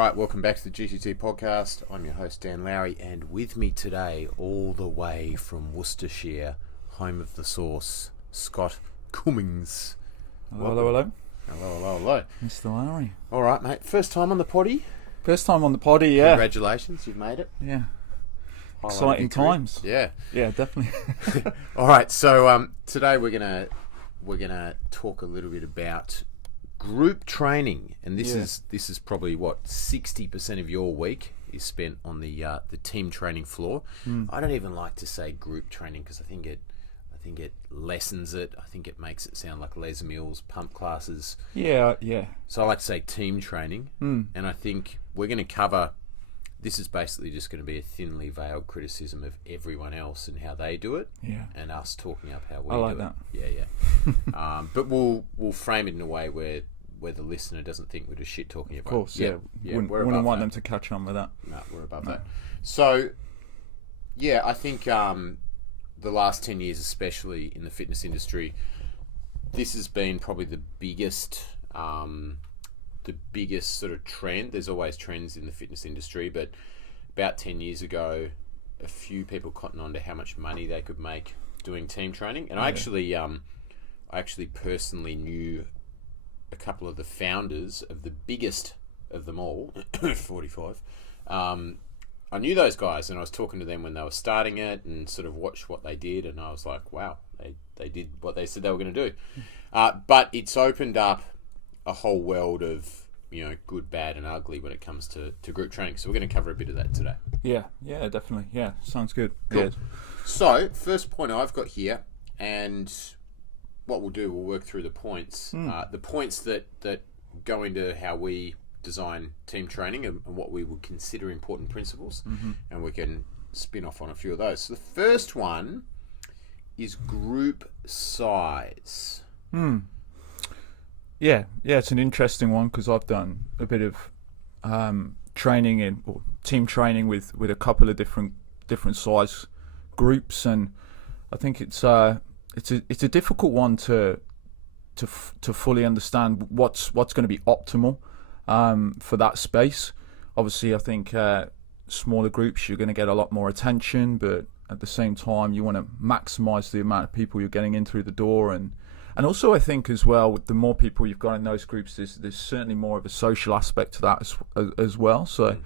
Right, welcome back to the GTT podcast. I'm your host, Dan Lowry, and with me today, all the way from Worcestershire, home of the sauce, Scott Cummings. Hello. Hello. Mr. Lowry. All right, mate. First time on the potty? First time on the potty, yeah. Congratulations, you've made it. Yeah. Highlight Exciting victory. times. Yeah. Yeah, definitely. All right, so today we're gonna talk a little bit about group training, and this is probably what 60% of your week is spent on the team training floor. I don't even like to say group training because I think it lessens it. I think it makes it sound like les mills, pump classes. Yeah. So I like to say team training, and I think we're going to cover. This is basically just going to be a thinly veiled criticism of everyone else and how they do it, and us talking up how we I like do that. it. Yeah. But we'll frame it in a way where the listener doesn't think we're just shit talking about. Of course, yeah. Wouldn't want them to catch on with that. No, we're above that. So, yeah, I think the last 10 years, especially in the fitness industry, this has been probably the biggest sort of trend. There's always trends in the fitness industry, but about 10 years ago, a few people cottoned on to how much money they could make doing team training. And I actually personally knew a couple of the founders of the biggest of them all, 45. I knew those guys, and I was talking to them when they were starting it and sort of watched what they did, and I was like, wow, they did what they said they were going to do. But it's opened up a whole world of, good, bad, and ugly when it comes to group training. So we're going to cover a bit of that today. Yeah, definitely. Yeah, sounds good. Cool. Yeah. So, first point I've got here, and what we'll do, we'll work through the points. The points that go into how we design team training and what we would consider important principles, and we can spin off on a few of those. So the first one is group size. Yeah, it's an interesting one because I've done a bit of training or team training with a couple of different size groups, and I think it's a difficult one to fully understand what's going to be optimal for that space. Obviously, I think smaller groups you're going to get a lot more attention, but at the same time you want to maximize the amount of people you're getting in through the door, and also I think as well, the more people you've got in those groups, there's certainly more of a social aspect to that as well. So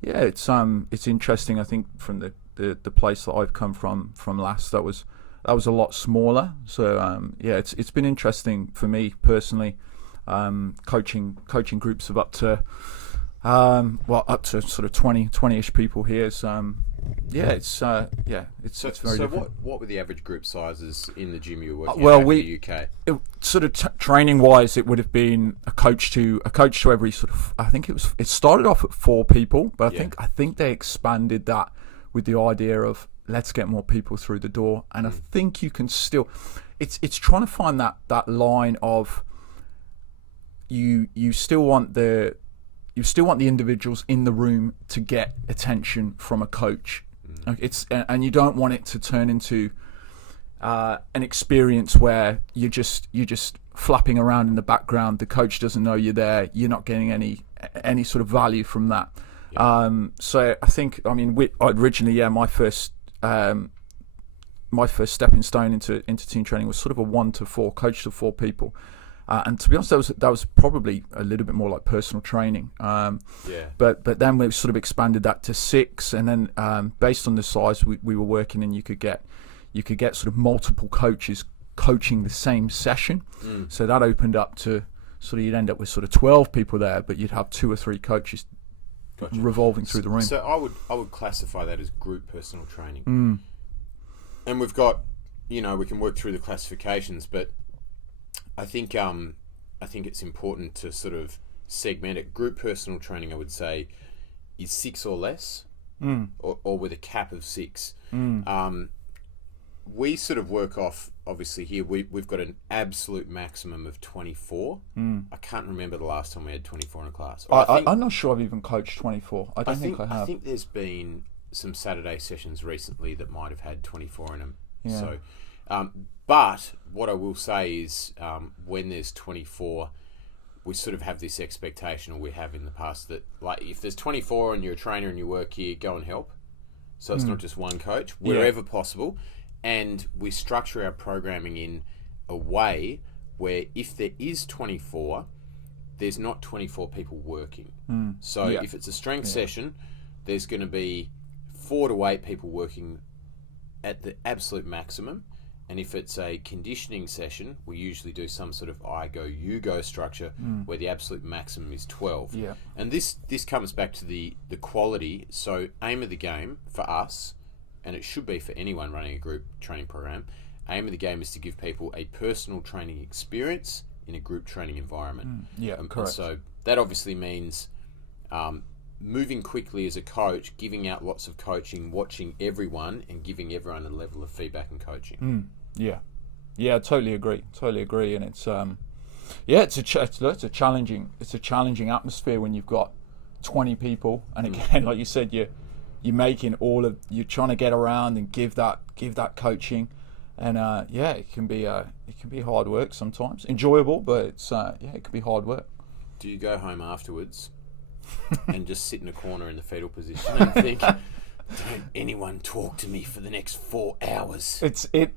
yeah, it's interesting. I think from the place that I've come from last, that was a lot smaller. So it's been interesting for me personally, coaching groups of up to sort of 20-ish people here. So it's very different. What were the average group sizes in the gym you were working in the UK? Sort of training wise, it would have been a coach to every sort of. I think it started off at 4 people, but I think they expanded that with the idea of let's get more people through the door. And I think you can still, it's trying to find that line of you still want the individuals in the room to get attention from a coach. And you don't want it to turn into an experience where you're just flapping around in the background. The coach doesn't know you're there. You're not getting any sort of value from that. So I think, originally, my first stepping stone into team training was sort of a 1 to 4, coach to 4 people. And to be honest, that was probably a little bit more like personal training. But then we sort of expanded that to 6, and then based on the size we were working in, you could get sort of multiple coaches coaching the same session. So that opened up to sort of, you'd end up with sort of 12 people there, but you'd have 2 or 3 coaches revolving through the room. So I would classify that as group personal training. And we've got, we can work through the classifications, but I think it's important to sort of segment it. Group personal training, I would say, is 6 or less, or with a cap of 6. We sort of work off, obviously here, we've got an absolute maximum of 24. I can't remember the last time we had 24 in a class. I'm not sure I've even coached 24. I think I have. I think there's been some Saturday sessions recently that might have had 24 in them. Yeah. So, but what I will say is when there's 24, we sort of have this expectation, or we have in the past, that like if there's 24 and you're a trainer and you work here, go and help. So it's not just one coach, wherever possible. And we structure our programming in a way where if there is 24, there's not 24 people working. So if it's a strength session, there's going to be 4 to 8 people working at the absolute maximum. And if it's a conditioning session, we usually do some sort of I go, you go structure where the absolute maximum is 12. Yeah. And this comes back to the quality. So aim of the game for us, and it should be for anyone running a group training program, aim of the game is to give people a personal training experience in a group training environment. Correct. So that obviously means moving quickly as a coach, giving out lots of coaching, watching everyone, and giving everyone a level of feedback and coaching. Yeah, I totally agree. And it's it's a challenging atmosphere when you've got 20 people, and again, like you said, you're you're trying to get around and give that coaching, and it can be hard work sometimes. Enjoyable, but it's it can be hard work. Do you go home afterwards and just sit in a corner in the fetal position and think, don't anyone talk to me for the next 4 hours? It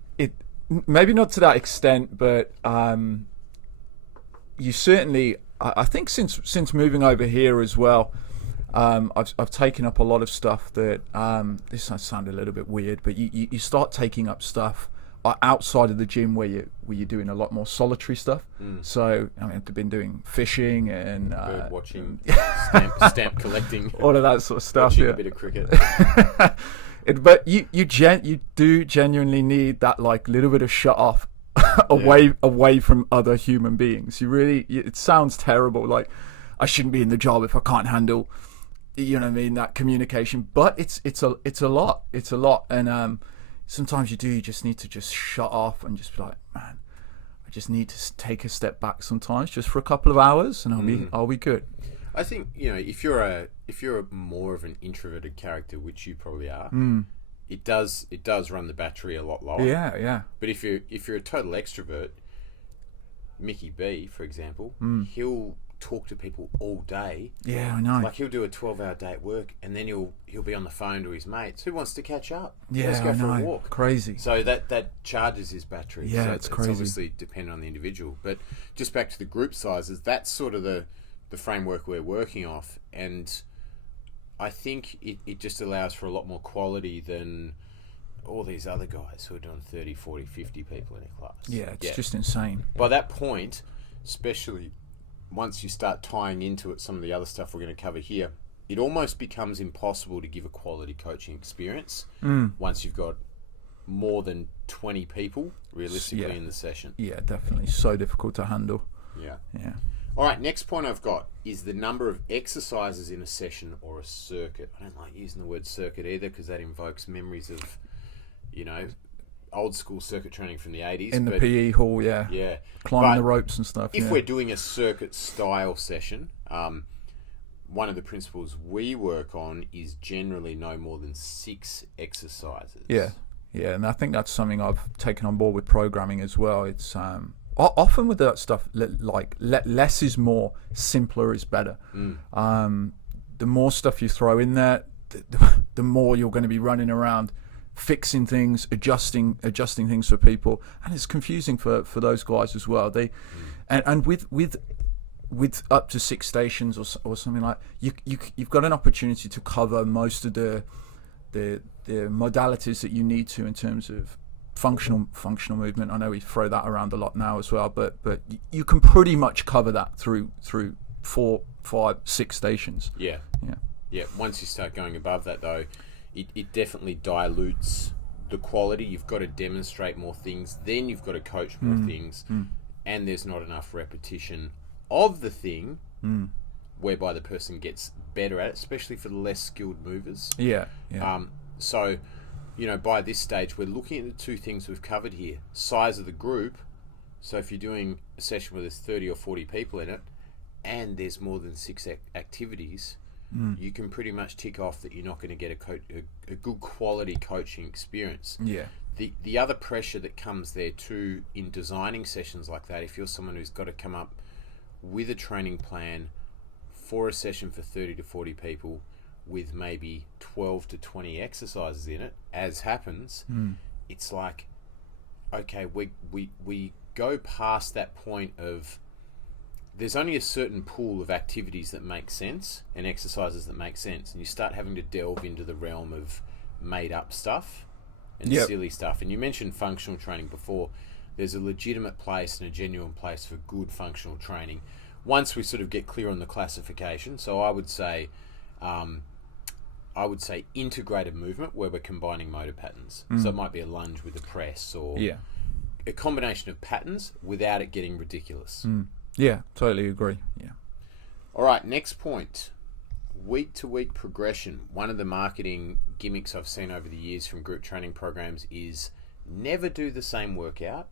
maybe not to that extent, but you certainly, I think since moving over here as well, I've taken up a lot of stuff that this might sound a little bit weird, but you start taking up stuff outside of the gym where you're doing a lot more solitary stuff. So I mean, I've been doing fishing and bird watching, stamp collecting, all of that sort of stuff. Watching a bit of cricket. But you do genuinely need that like little bit of shut off away from other human beings. It sounds terrible. Like I shouldn't be in the job if I can't handle, you know what I mean, that communication. But it's a lot, and sometimes you just need to just shut off and just be like, man, I just need to take a step back sometimes, just for a couple of hours, and I'll be good. I think, you know, if you're a more of an introverted character, which you probably are, it does run the battery a lot lower. Yeah. But if you're a total extrovert, Mickey B, for example, he'll talk to people all day. Yeah, I know. Like he'll do a 12-hour day at work, and then he'll be on the phone to his mates. Who wants to catch up? Yeah, Let's go for I a know. walk. Crazy. So that charges his battery. Yeah, so it's crazy. It's obviously dependent on the individual. But just back to the group sizes, that's sort of the framework we're working off, and I think it just allows for a lot more quality than all these other guys who are doing 30, 40, 50 people in a class. Yeah, it's just insane. By that point, especially once you start tying into it some of the other stuff we're going to cover here, it almost becomes impossible to give a quality coaching experience once you've got more than 20 people realistically in the session. Yeah, definitely. So difficult to handle. Yeah. Yeah. All right, next point I've got is the number of exercises in a session or a circuit. I don't like using the word circuit either because that invokes memories of, you know, old school circuit training from the 80s. In the PE hall, yeah. Climbing the ropes and stuff. If we're doing a circuit style session, one of the principles we work on is generally no more than 6 exercises. Yeah, and I think that's something I've taken on board with programming as well. It's often with that stuff, less is more, simpler is better. The more stuff you throw in there, the more you're going to be running around fixing things, adjusting things for people, and it's confusing for those guys as well. And with up to 6 stations or something like, you've got an opportunity to cover most of the modalities that you need to in terms of functional movement. I know we throw that around a lot now as well, but you can pretty much cover that through 4, 5, 6 stations. Yeah. Once you start going above that though, it definitely dilutes the quality. You've got to demonstrate more things, then you've got to coach more things, and there's not enough repetition of the thing whereby the person gets better at it, especially for the less skilled movers. So, you know, by this stage, we're looking at the 2 things we've covered here. Size of the group. So if you're doing a session where there's 30 or 40 people in it, and there's more than 6 activities, you can pretty much tick off that you're not going to get a good quality coaching experience. The other pressure that comes there too in designing sessions like that, if you're someone who's got to come up with a training plan for a session for 30 to 40 people with maybe 12 to 20 exercises in it, as happens, it's like, okay, we go past that point of there's only a certain pool of activities that make sense and exercises that make sense, and you start having to delve into the realm of made up stuff and silly stuff. And you mentioned functional training before. There's a legitimate place and a genuine place for good functional training once we sort of get clear on the classification. So I would say integrated movement, where we're combining motor patterns. So it might be a lunge with a press, or a combination of patterns without it getting ridiculous. Yeah, totally agree. Yeah. All right, next point. Week to week progression. One of the marketing gimmicks I've seen over the years from group training programs is never do the same workout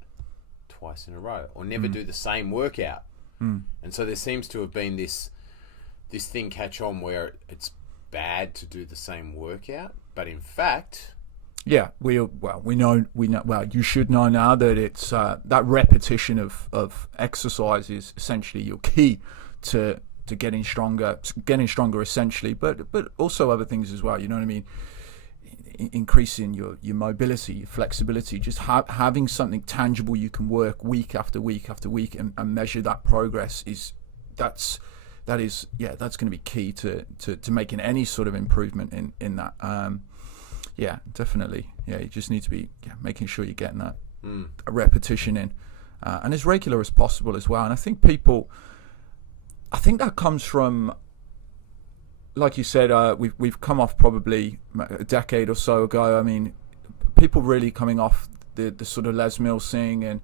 twice in a row, or never do the same workout. And so there seems to have been this thing catch on where it's bad to do the same workout, but in fact, you should know now that it's that repetition of exercise is essentially your key to getting stronger essentially, but also other things as well. You know what I mean? Increasing your mobility, your flexibility, just having something tangible you can work week after week after week and measure that progress that's going to be key to making any sort of improvement in that. Definitely. You just need to be making sure you're getting that a repetition in, and as regular as possible as well. And I think that comes from, like you said, we've come off probably a decade or so ago. I mean, people really coming off the sort of Les Mills thing and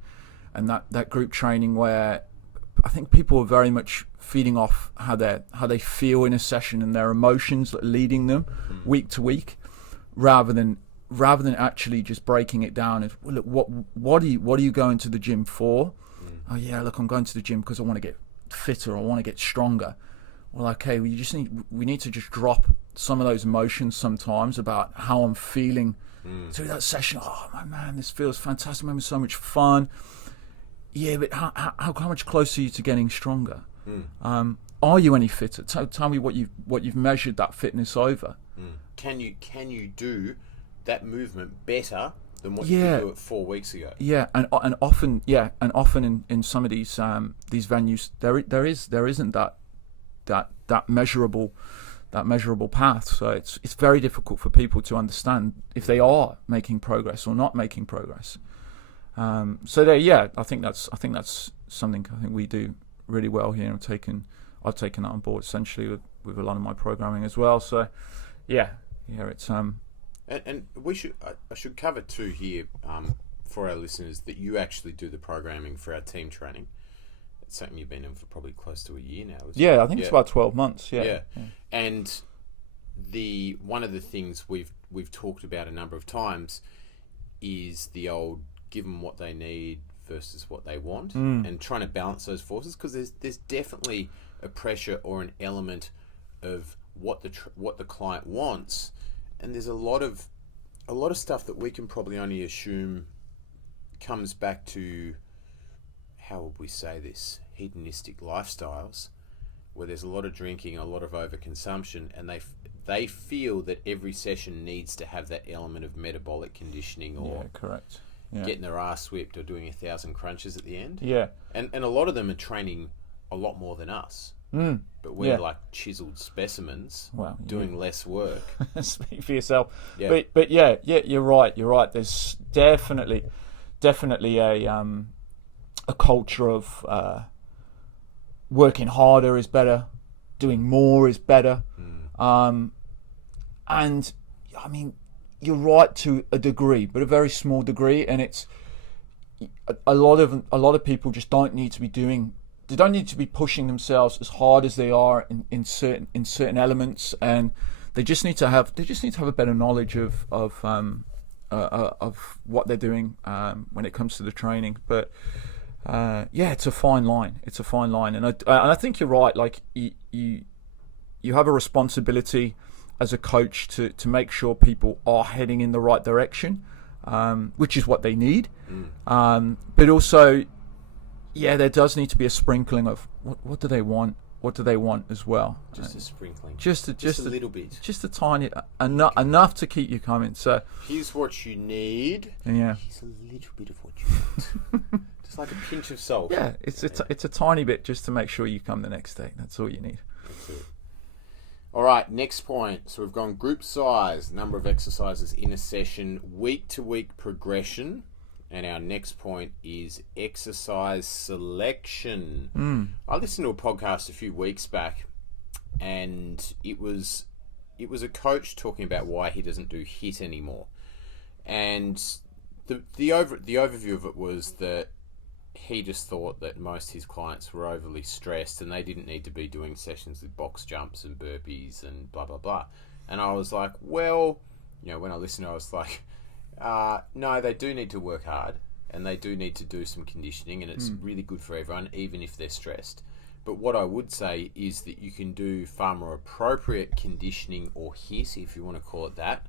that group training, where I think people are very much feeding off how they feel in a session and their emotions leading them week to week, rather than actually just breaking it down as, well, look, what are you going to the gym for? Oh yeah, look, I'm going to the gym because I want to get fitter, or I want to get stronger. Well, okay, we need to just drop some of those emotions sometimes about how I'm feeling through that session. Oh my man, this feels fantastic. I'm having so much fun. Yeah, but how much closer are you to getting stronger? Are you any fitter? Tell me what you've measured that fitness over. Can you do that movement better than what you could do it 4 weeks ago? Yeah, and often in some of these venues there isn't that measurable path. So it's very difficult for people to understand if they are making progress or not making progress. I think that's something I think we do really well here. I've taken that on board essentially with a lot of my programming as well. So it's and I should cover too here for our listeners that you actually do the programming for our team training. It's something you've been in for probably close to a year now. I think it's about 12 months. Yeah. And one of the things we've talked about a number of times is the old give them what they need versus what they want, and trying to balance those forces, because there's definitely a pressure or an element of what the client wants, and there's a lot of stuff that we can probably only assume comes back to, how would we say this, hedonistic lifestyles, where there's a lot of drinking, a lot of overconsumption, and they feel that every session needs to have that element of metabolic conditioning, or correct. Getting their ass whipped, or doing 1,000 crunches at the end. And a lot of them are training a lot more than us. But we're like chiseled specimens, doing less work. Speak for yourself. But you're right. There's definitely a culture of working harder is better, doing more is better. And I mean, you're right to a degree, but a very small degree, and it's a lot of people just don't need to be pushing themselves as hard as they are in certain elements, and they just need to have a better knowledge of what they're doing when it comes to the training. But it's a fine line. And I think you're right. Like you have a responsibility as a coach to make sure people are heading in the right direction, which is what they need. But also, there does need to be a sprinkling of what do they want? What do they want as well? Just a sprinkling. Just a little bit. Just a tiny enough to keep you coming. So here's what you need. Yeah. Here's a little bit of what you want. Just like a pinch of salt. Yeah, it's a tiny bit just to make sure you come the next day. That's all you need. That's it. All right, next point. So we've gone group size, number of exercises in a session, week-to-week progression, and our next point is exercise selection. I listened to a podcast a few weeks back, and it was a coach talking about why he doesn't do HIIT anymore, and the overview of it was that he just thought that most of his clients were overly stressed and they didn't need to be doing sessions with box jumps and burpees and blah, blah, blah. And I was like, well, when I listened, I was like, no, they do need to work hard and they do need to do some conditioning, and it's really good for everyone, even if they're stressed. But what I would say is that you can do far more appropriate conditioning, or HIIT, if you want to call it that,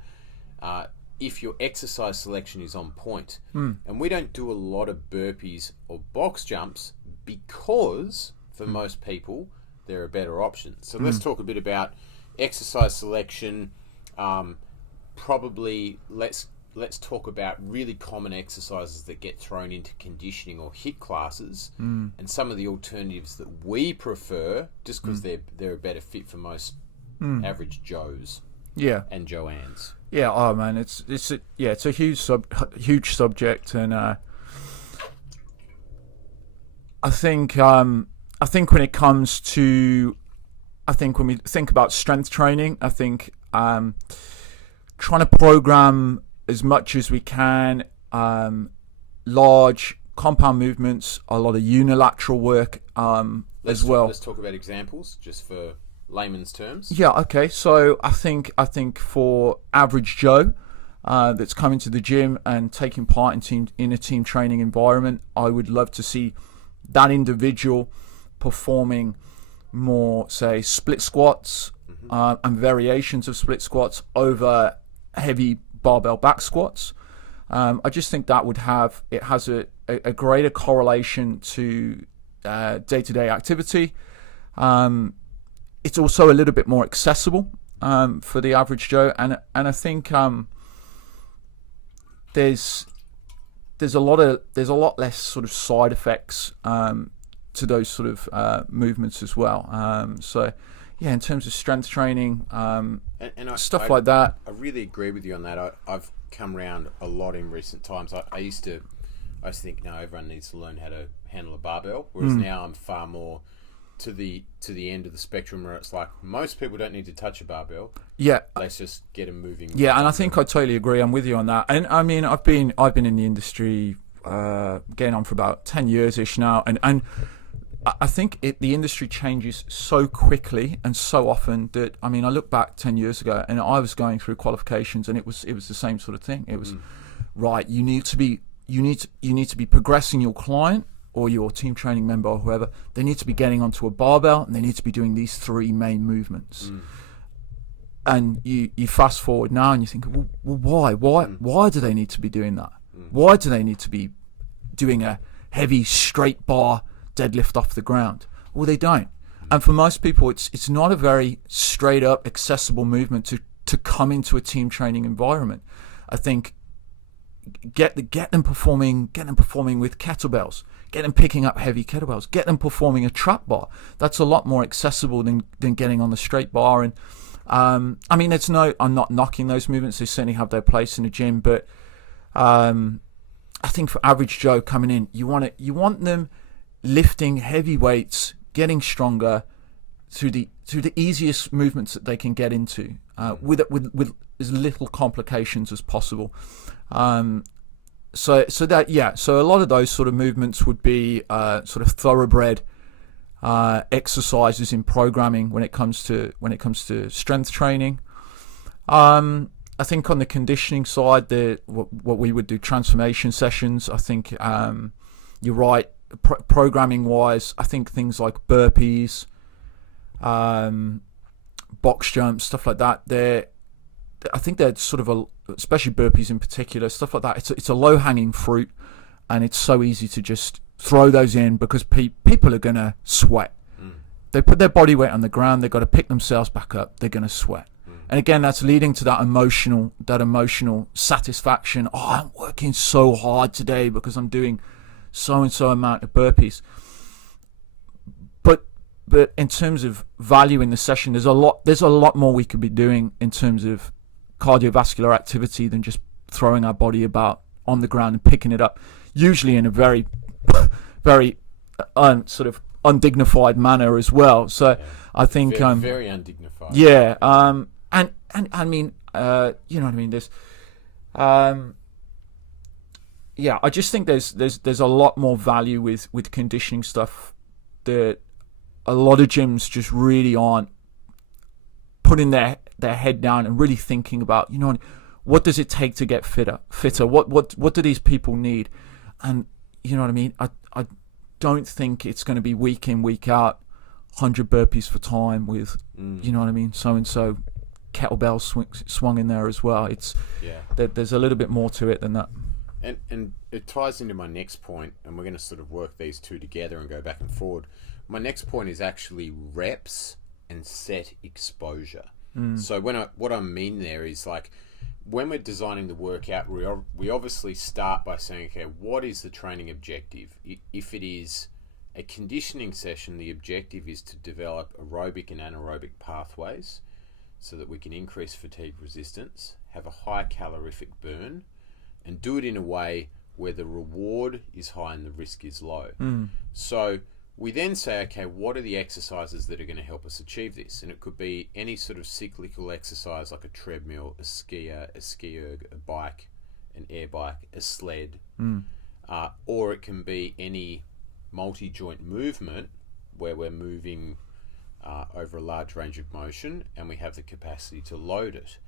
if your exercise selection is on point. And we don't do a lot of burpees or box jumps because, for most people, they're a better option. So let's talk a bit about exercise selection. Probably let's talk about really common exercises that get thrown into conditioning or HIIT classes, and some of the alternatives that we prefer, just because they're a better fit for most average Joes. Yeah. And Joannes. Yeah, oh man, it's a huge subject, and I think when it comes to, when we think about strength training, I think trying to program as much as we can, large compound movements, a lot of unilateral work as well. Let's talk about examples, just for layman's terms. Yeah, okay. So I think for average Joe that's coming to the gym and taking part in a team training environment, I would love to see that individual performing more, say, split squats and variations of split squats over heavy barbell back squats. I just think that has a greater correlation to day-to-day activity. It's also a little bit more accessible for the average Joe, and I think there's a lot less sort of side effects to those sort of movements as well. So yeah, in terms of strength training, stuff like that. I really agree with you on that. I've come around a lot in recent times. I used to think, no, everyone needs to learn how to handle a barbell, whereas now I'm far more to the end of the spectrum, where it's like most people don't need to touch a barbell. Yeah, let's just get them moving. Yeah, and I think I totally agree. I'm with you on that. And I mean, I've been in the industry getting on for about 10 years ish now, and I think the industry changes so quickly and so often that, I mean, I look back 10 years ago and I was going through qualifications, and it was the same sort of thing. It was right. You need to be progressing your client or your team training member or whoever. They need to be getting onto a barbell and they need to be doing these 3 main movements. And you fast forward now and you think, well, why do they need to be doing that? Why do they need to be doing a heavy straight bar deadlift off the ground? Well, they don't. And for most people, it's not a very straight up accessible movement to come into a team training environment. I think get them performing with kettlebells, get them picking up heavy kettlebells, get them performing a trap bar. That's a lot more accessible than getting on the straight bar. And I mean, I'm not knocking those movements. They certainly have their place in the gym, but I think for average Joe coming in, you want them lifting heavy weights, getting stronger through the easiest movements that they can get into, with as little complications as possible. So a lot of those sort of movements would be sort of thoroughbred exercises in programming when it comes to strength training. I think on the conditioning side, what we would do transformation sessions. I think you're right. Programming wise, I think things like burpees, box jumps, stuff like that. I think they're sort of especially burpees in particular, stuff like that. It's a low hanging fruit, and it's so easy to just throw those in because people are gonna sweat. they put their body weight on the ground, they've got to pick themselves back up, they're going to sweat. And again, that's leading to that emotional satisfaction. Oh, I'm working so hard today because I'm doing so and so amount of burpees. But in terms of value in the session, there's a lot more we could be doing in terms of cardiovascular activity than just throwing our body about on the ground and picking it up, usually in a very very sort of undignified manner as well. So I think very undignified. Yeah, and I mean, you know what I mean. There's, yeah, I just think there's a lot more value with conditioning stuff that a lot of gyms just really aren't putting their head down and really thinking about. You know, what does it take to get fitter? What do these people need? And you know what I mean. I don't think it's going to be week in, week out, 100 burpees for time with, you know what I mean, so and so kettlebell swung in there as well. It's there's a little bit more to it than that. And it ties into my next point, and we're going to sort of work these two together and go back and forward. My next point is actually reps and set exposure. So what I mean there is, like, when we're designing the workout, we obviously start by saying, okay, what is the training objective? If it is a conditioning session, the objective is to develop aerobic and anaerobic pathways so that we can increase fatigue resistance, have a high calorific burn, and do it in a way where the reward is high and the risk is low. So we then say, okay, what are the exercises that are going to help us achieve this? And it could be any sort of cyclical exercise like a treadmill, a skier, a ski erg, a bike, an air bike, a sled, or it can be any multi-joint movement where we're moving over a large range of motion and we have the capacity to load it.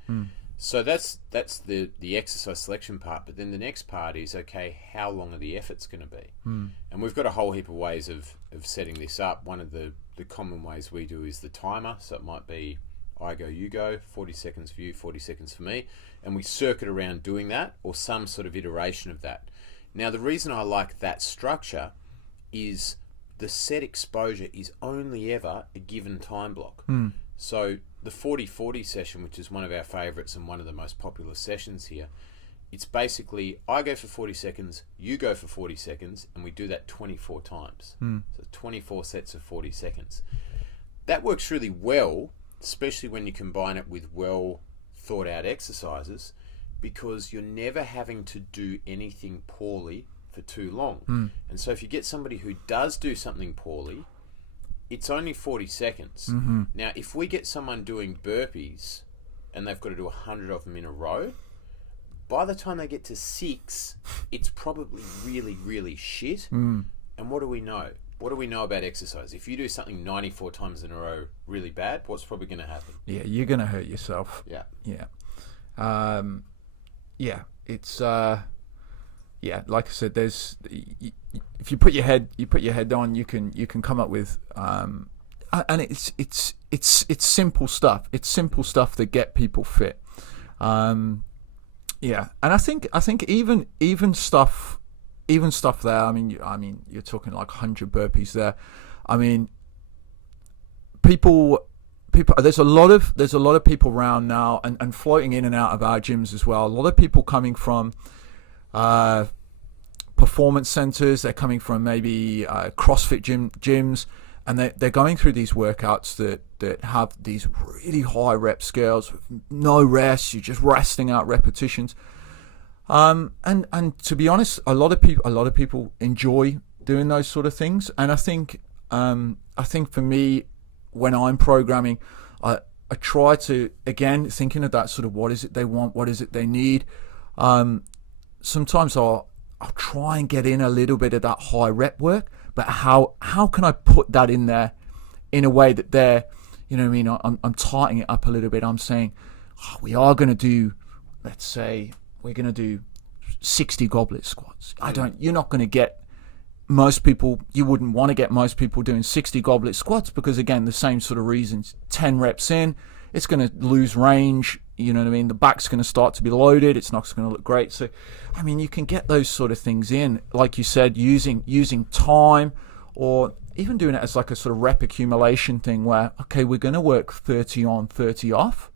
So that's the exercise selection part. But then the next part is, okay, how long are the efforts going to be? And we've got a whole heap of ways of setting this up. One of the common ways we do is the timer. So it might be I go, you go, 40 seconds for you, 40 seconds for me. And we circuit around doing that, or some sort of iteration of that. Now, the reason I like that structure is the set exposure is only ever a given time block. So the 40-40 session, which is one of our favorites and one of the most popular sessions here, it's basically I go for 40 seconds, you go for 40 seconds, and we do that 24 times. So 24 sets of 40 seconds. That works really well, especially when you combine it with well thought out exercises, because you're never having to do anything poorly for too long. And so if you get somebody who does do something poorly, it's only 40 seconds. Now, if we get someone doing burpees and they've got to do 100 of them in a row, by the time they get to 6, it's probably really, really shit. And what do we know? What do we know about exercise? If you do something 94 times in a row really bad, what's probably going to happen? Yeah, you're going to hurt yourself. Yeah. It's like I said, there's if you put your head on, you can come up with and it's simple stuff. It's simple stuff that get people fit. And I think even stuff there. I mean, you're talking like 100 burpees there. I mean, people. There's a lot of people around now and floating in and out of our gyms as well. A lot of people coming from performance centers. They're coming from maybe CrossFit gyms, and they're going through these workouts that have these really high rep scales with no rest. You're just resting out repetitions. And to be honest, a lot of people enjoy doing those sort of things. And I think for me, when I'm programming, I try to, again, thinking of that sort of what is it they want, what is it they need. Sometimes I'll try and get in a little bit of that high rep work, but how can I put that in there in a way that they're, you know what I mean, I'm tightening it up a little bit. I'm saying, we are going to do, let's say, we're going to do 60 goblet squats. You're not going to get most people, you wouldn't want to get most people doing 60 goblet squats because, again, the same sort of reasons. 10 reps in, it's going to lose range, you know what I mean? The back's going to start to be loaded, it's not going to look great. So, I mean, you can get those sort of things in, like you said, using time, or even doing it as like a sort of rep accumulation thing where, okay, we're going to work 30 on, 30 off.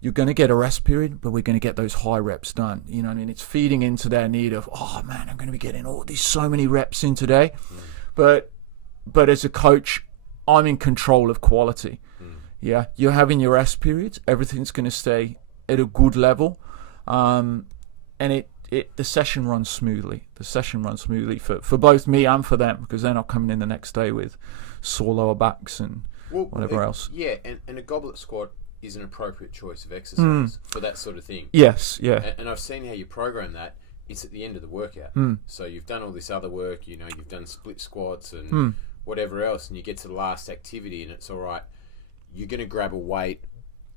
You're going to get a rest period, but we're going to get those high reps done. You know what I mean? It's feeding into their need of, oh man, I'm going to be getting all these so many reps in today. But as a coach, I'm in control of quality. Yeah, you're having your rest periods. Everything's going to stay at a good level, and the session runs smoothly. The session runs smoothly for both me and for them, because they're not coming in the next day with sore lower backs and whatever else. Yeah, and a goblet squat is an appropriate choice of exercise for that sort of thing. Yes, yeah. And I've seen how you program that. It's at the end of the workout. So you've done all this other work, you know, you've done split squats and whatever else, and you get to the last activity and it's all right. You're going to grab a weight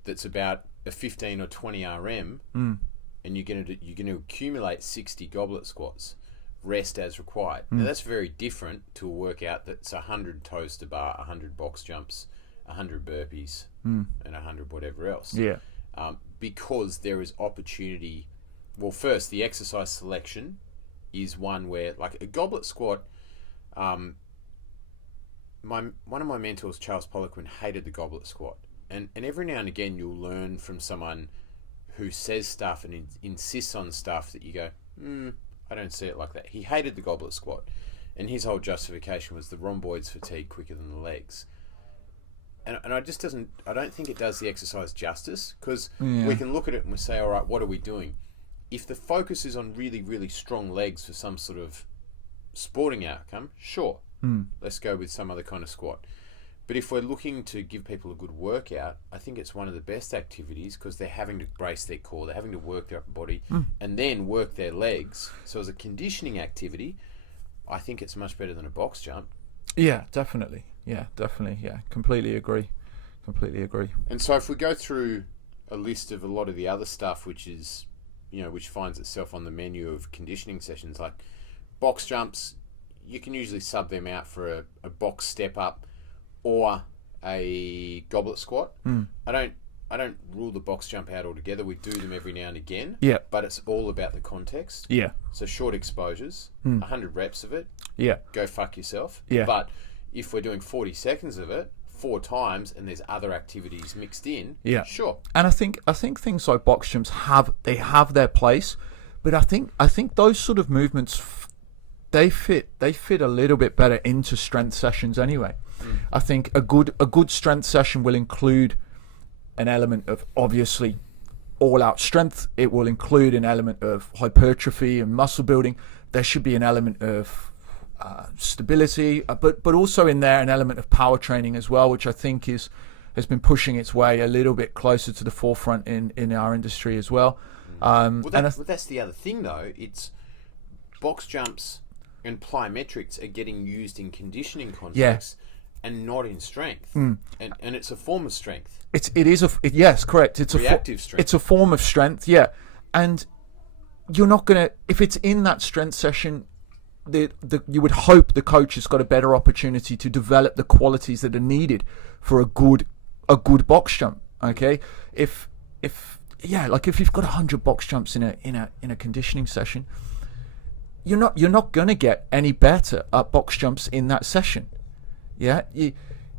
that's about a 15 or 20 RM and you're going to accumulate 60 goblet squats, rest as required. Now that's very different to a workout that's 100 toes to bar, 100 box jumps, 100 burpees, and 100 whatever else. Yeah. Because there is opportunity. Well, first, the exercise selection is one where, like a goblet squat, one of my mentors, Charles Poliquin, hated the goblet squat. And every now and again, you'll learn from someone who says stuff and insists on stuff that you go, I don't see it like that. He hated the goblet squat. And his whole justification was the rhomboids fatigue quicker than the legs. And I don't think it does the exercise justice, because we can look at it and we say, all right, what are we doing? If the focus is on really, really strong legs for some sort of sporting outcome, sure, let's go with some other kind of squat. But if we're looking to give people a good workout, I think it's one of the best activities, because they're having to brace their core, they're having to work their upper body, and then work their legs. So as a conditioning activity, I think it's much better than a box jump. Yeah, definitely. Yeah, completely agree. And so if we go through a list of a lot of the other stuff, which is, you know, which finds itself on the menu of conditioning sessions, like box jumps, you can usually sub them out for a box step up or a goblet squat. I don't rule the box jump out altogether. We do them every now and again. Yeah. But it's all about the context. Yeah. So short exposures, 100 reps of it. Yeah. Go fuck yourself. Yeah. But if we're doing 40 seconds of it 4 times and there's other activities mixed in, sure. And I think things like box jumps have their place, but I think those sort of movements they fit a little bit better into strength sessions anyway. I think a good strength session will include an element of, obviously, all-out strength. It will include an element of hypertrophy and muscle building. There should be an element of stability, but also in there an element of power training as well, which I think has been pushing its way a little bit closer to the forefront in our industry as well. That's the other thing, though. It's box jumps and plyometrics are getting used in conditioning contexts. And not in strength, and it's a form of strength. Yes, correct. It's reactive strength. It's a form of strength, yeah. And you're not gonna, if it's in that strength session, you would hope the coach has got a better opportunity to develop the qualities that are needed for a good box jump. Okay, if you've got 100 box jumps in a conditioning session, you're not gonna get any better at box jumps in that session. Yeah,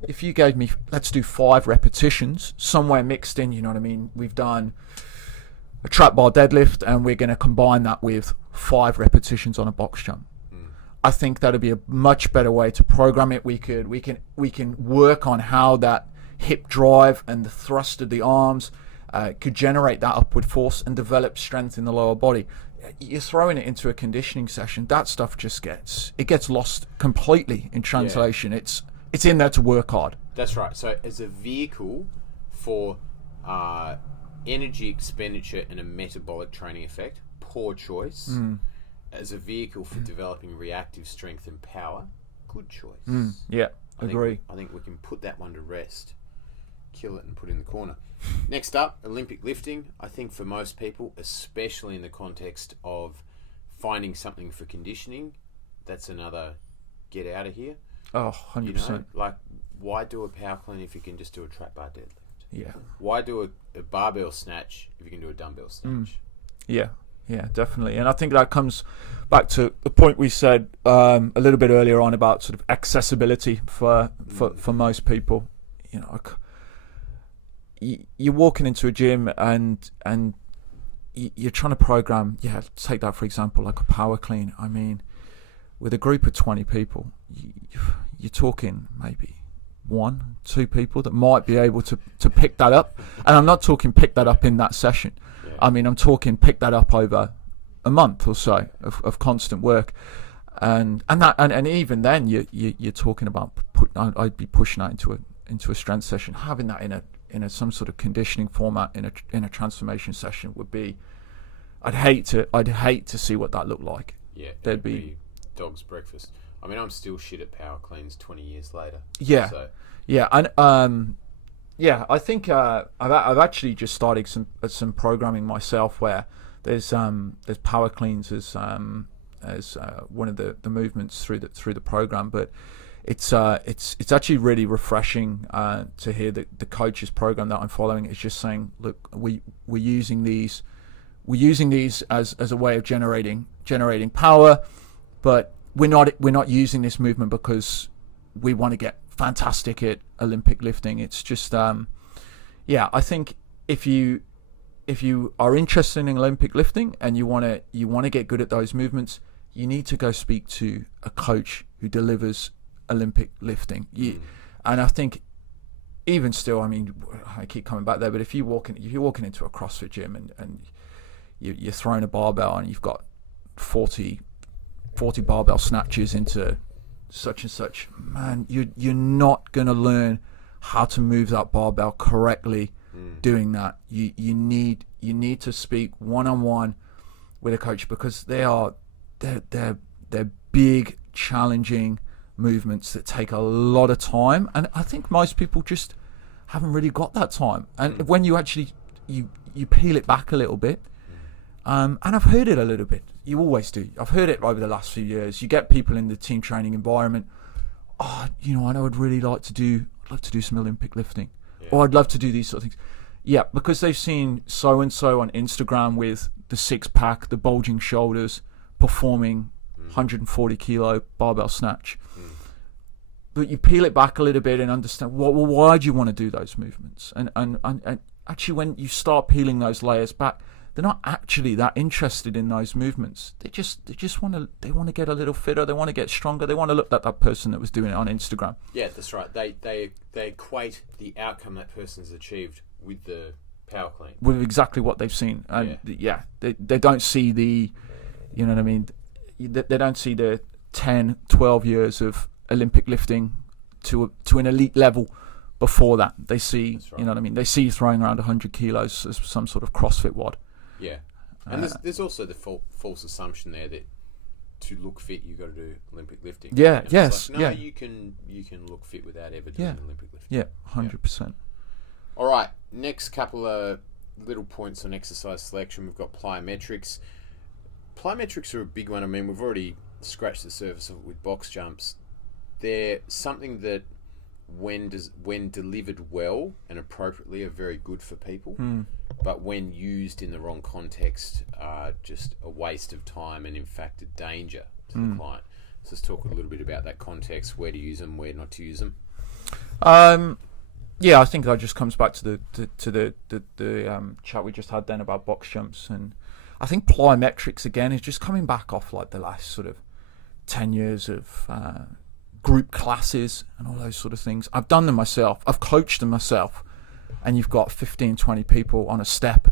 if you gave me, let's do 5 repetitions, somewhere mixed in, you know what I mean? We've done a trap bar deadlift and we're going to combine that with 5 repetitions on a box jump. I think that'd be a much better way to program it. We can work on how that hip drive and the thrust of the arms could generate that upward force and develop strength in the lower body. You're throwing it into a conditioning session, that stuff just gets lost completely in translation. It's in there to work hard. That's right. So as a vehicle for energy expenditure and a metabolic training effect, poor choice. As a vehicle for developing reactive strength and power, good choice. Agree. I think we can put that one to rest, kill it and put it in the corner. Next up, Olympic lifting. I think for most people, especially in the context of finding something for conditioning, that's another get out of here. Oh, 100%. You know, like, why do a power clean if you can just do a trap bar deadlift? Yeah. Why do a barbell snatch if you can do a dumbbell snatch? Yeah. Yeah, definitely. And I think that comes back to the point we said a little bit earlier on about sort of accessibility for most people. You know, you're walking into a gym and you're trying to program. Yeah, take that for example, like a power clean. I mean, with a group of 20 people, you're talking maybe 1-2 people that might be able to pick that up. And I'm not talking pick that up in that session. Yeah. I mean, I'm talking pick that up over a month or so of constant work. And even then you're talking about I'd be pushing that into a strength session. Having that in a some sort of conditioning format in a transformation session would be, I'd hate to see what that looked like. Yeah, there'd be dog's breakfast. I mean, I'm still shit at power cleans 20 years later. Yeah, so. Yeah, and I think I've actually just started some programming myself where there's power cleans as one of the movements through the program, but it's actually really refreshing to hear that the coach's program that I'm following is just saying, look, we're using these as a way of generating power, but we're not using this movement because we want to get fantastic at Olympic lifting. It's just I think if you are interested in Olympic lifting and you want to get good at those movements, you need to go speak to a coach who delivers Olympic lifting. And I think even still, I mean, I keep coming back there, but if you're walking into a CrossFit gym and you're throwing a barbell and you've got 40 barbell snatches into such and such, man, you're not going to learn how to move that barbell correctly doing that. You need to speak one-on-one with a coach, because they're big, challenging movements that take a lot of time, and I think most people just haven't really got that time. And when you actually you peel it back a little bit, and I've heard it a little bit. You always do. I've heard it over the last few years. You get people in the team training environment. Oh, I know I'd really like to do some Olympic lifting, or I'd love to do these sort of things. Yeah, because they've seen so and so on Instagram with the 6-pack, the bulging shoulders, performing 140 kilo barbell snatch. But you peel it back a little bit and understand, why do you want to do those movements? And actually, when you start peeling those layers back, they're not actually that interested in those movements. They just want to get a little fitter. They want to get stronger. They want to look like that person that was doing it on Instagram. Yeah, that's right. They equate the outcome that person's achieved with the power clean, with exactly what they've seen. And they don't see the, you know what I mean? They don't see the 10, 12 years of Olympic lifting to an elite level before that. They see, you know what I mean? They see you throwing around 100 kilos as some sort of CrossFit wad. Yeah. And there's also the false assumption there that to look fit you got to do Olympic lifting. Yeah. And yes. Like, no, you can look fit without ever doing Olympic lifting. Yeah. 100%. All right. Next couple of little points on exercise selection. We've got plyometrics. Plyometrics are a big one. I mean, we've already scratched the surface of it with box jumps. They're something that when delivered well and appropriately are very good for people, but when used in the wrong context are just a waste of time and in fact a danger to the client. So let's talk a little bit about that context, where to use them, where not to use them. I think that just comes back to the chat we just had then about box jumps, and I think plyometrics again is just coming back off like the last sort of 10 years of group classes and all those sort of things. I've done them myself. I've coached them myself. And you've got 15, 20 people on a step,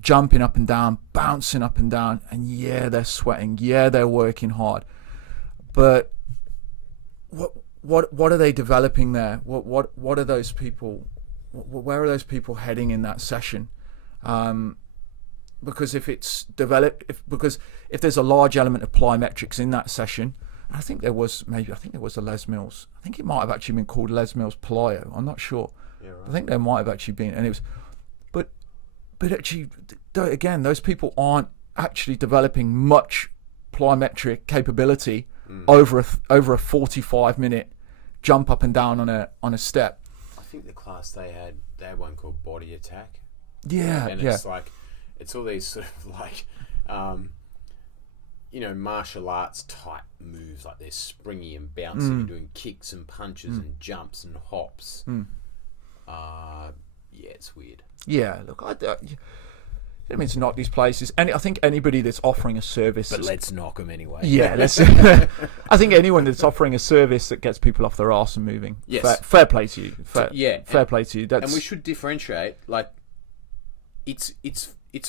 jumping up and down, bouncing up and down, and they're sweating. Yeah, they're working hard. But what are they developing there? What are those people? Where are those people heading in that session? Because if it's if there's a large element of plyometrics in that session, I think there was a Les Mills. I think it might have actually been called Les Mills Plyo. I'm not sure. Yeah, right. I think there might have actually been, and it was, but actually, again, those people aren't actually developing much plyometric capability over a 45-minute jump up and down on a step. I think the class they had one called Body Attack. Yeah, and it's like, it's all these sort of like Martial arts type moves, like they're springy and bouncy, you're doing kicks and punches and jumps and hops. It's weird. Yeah, look, I mean to knock these places, and I think anybody that's offering a service, but let's knock them anyway. Yeah, let's. I think anyone that's offering a service that gets people off their arse and moving. Yes, fair play to you. Fair play to you. And we should differentiate. Like, it's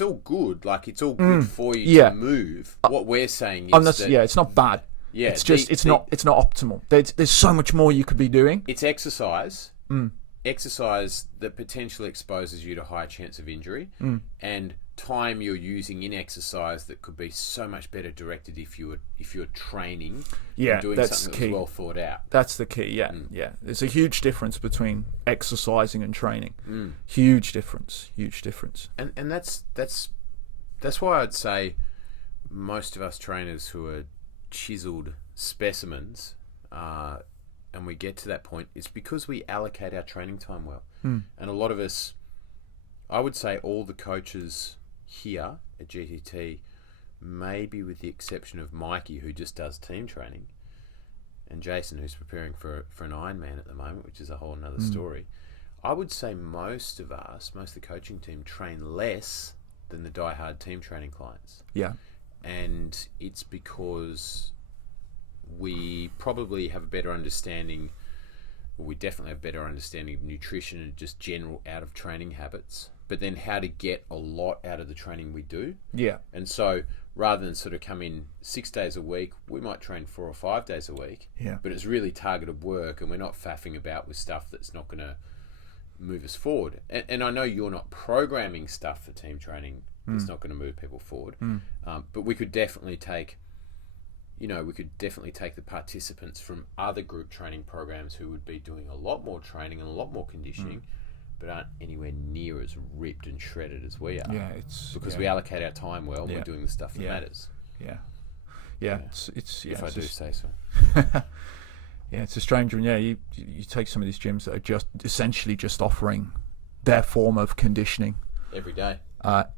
all good. Like, it's all good for you to move. What we're saying is it's not bad. Yeah, it's just it's not optimal. There's so much more you could be doing. It's exercise. Exercise that potentially exposes you to higher chance of injury, and time you're using in exercise that could be so much better directed if you're training and doing something that's well thought out. That's the key. Yeah. There's a huge difference between exercising and training. Huge difference. And that's why I'd say most of us trainers who are chiseled specimens, and we get to that point, it's because we allocate our training time well. And a lot of us, I would say all the coaches here at GTT, maybe with the exception of Mikey, who just does team training, and Jason, who's preparing for an Ironman at the moment, which is a whole nother story. I would say most of the coaching team train less than the diehard team training clients. Yeah. And it's because we probably have a better understanding, or we definitely have a better understanding of nutrition and just general out of training habits, but then how to get a lot out of the training we do. Yeah. And so rather than sort of come in 6 days a week, we might train 4 or 5 days a week. Yeah. But it's really targeted work, and we're not faffing about with stuff that's not going to move us forward. And I know you're not programming stuff for team training that's not going to move people forward. But we could definitely take the participants from other group training programs who would be doing a lot more training and a lot more conditioning, but aren't anywhere near as ripped and shredded as we are. Yeah, it's because we allocate our time well and we're doing the stuff that matters. Yeah. It's if I do say so. Yeah, it's a strange one. Yeah, you take some of these gyms that are just essentially just offering their form of conditioning every day,